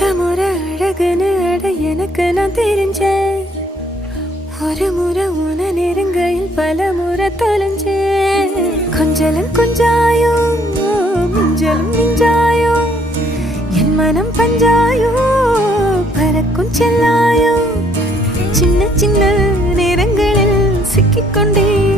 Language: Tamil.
முறை அழகுன்னு அட எனக்கு நான் தெரிஞ்சேன். ஒரு முறை உன நெருங்கையில் பல முறை தொலைஞ்சேன். கொஞ்சலும் கொஞ்சாயோ மிஞ்சலும் மிஞ்சாயோ என் மனம் பஞ்சாயோ பறக்கும் செல்லாயோ சின்ன சின்ன நேரங்களில் சிக்கிக்கொண்டே